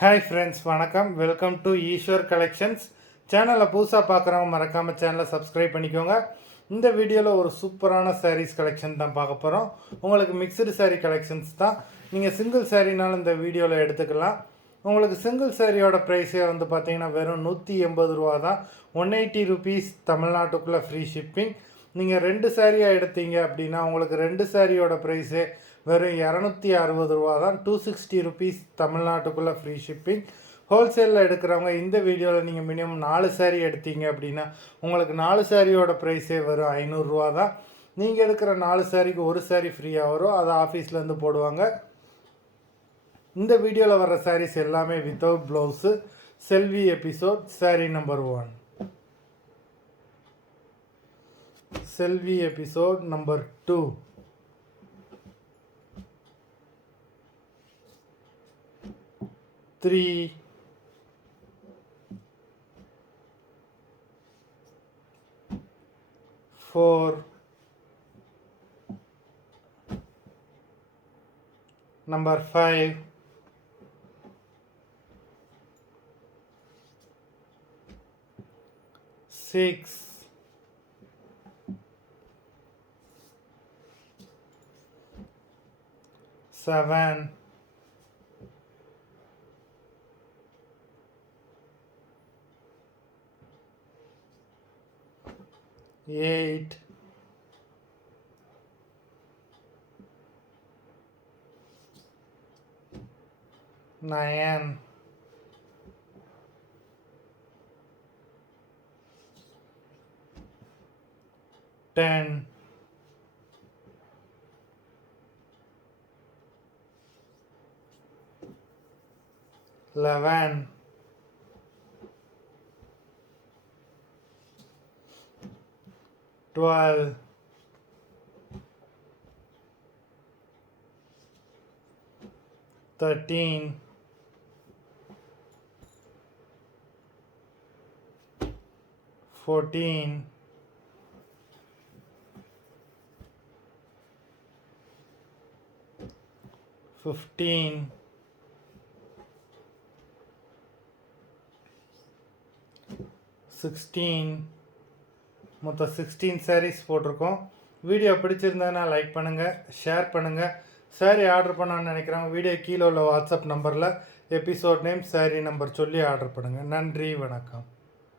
Hi friends, வணக்கம். Welcome to Eshwar collections. சேனலை புதுசாக பார்க்குறவங்க மறக்காமல் சேனலை சப்ஸ்கிரைப் பண்ணிக்கோங்க. இந்த வீடியோவில் ஒரு சூப்பரான சாரீஸ் கலெக்ஷன் தான் பார்க்க போகிறோம். உங்களுக்கு மிக்சடு சாரீ கலெக்ஷன்ஸ் தான். நீங்கள் சிங்கிள் சாரீனாலும் இந்த வீடியோவில் எடுத்துக்கலாம். உங்களுக்கு சிங்கிள் சாரியோட ப்ரைஸே வந்து பார்த்தீங்கன்னா வெறும் 180 ரூபா தான். 180 ருபீஸ் தமிழ்நாட்டுக்குள்ளே ஃப்ரீ ஷிப்பிங். நீங்கள் 2 சாரியாக எடுத்தீங்க அப்படின்னா உங்களுக்கு 2 சாரியோட ப்ரைஸே வெறும் 260 ரூபா தான். 260 ருபீஸ் தமிழ்நாட்டுக்குள்ளே ஃப்ரீ ஷிப்பிங். ஹோல்சேலில் எடுக்கிறவங்க இந்த வீடியோவில் நீங்கள் மினிமம் 4 சாரீ எடுத்தீங்க அப்படின்னா உங்களுக்கு 4 சாரியோட ப்ரைஸே வெறும் 500 ரூபா தான். நீங்கள் எடுக்கிற 4 சாரிக்கு ஒரு சாரீ ஃப்ரீயாக வரும். அதை ஆஃபீஸ்லேருந்து போடுவாங்க. இந்த வீடியோவில் வர்ற சாரீஸ் எல்லாமே வித்தவுட் ப்ளவுஸு. செல்வி எபிசோட் சாரீ நம்பர் 1. செல்வி எபிசோட் நம்பர் 2. 3, 4, number 5, 6, 7, 8, 9, 10, 11, 12, 13, 14, 15, 16. மொத்தம் 16 சாரீஸ் போட்டிருக்கோம். வீடியோ பிடிச்சிருந்ததுன்னா லைக் பண்ணுங்கள், ஷேர் பண்ணுங்கள். சாரீ ஆர்டர் பண்ணணும்னு நினைக்கிறவங்க வீடியோ கீழே உள்ள வாட்ஸ்அப் நம்பரில் எபிசோட் நேம், சாரீ நம்பர் சொல்லி ஆர்டர் பண்ணுங்கள். நன்றி, வணக்கம்.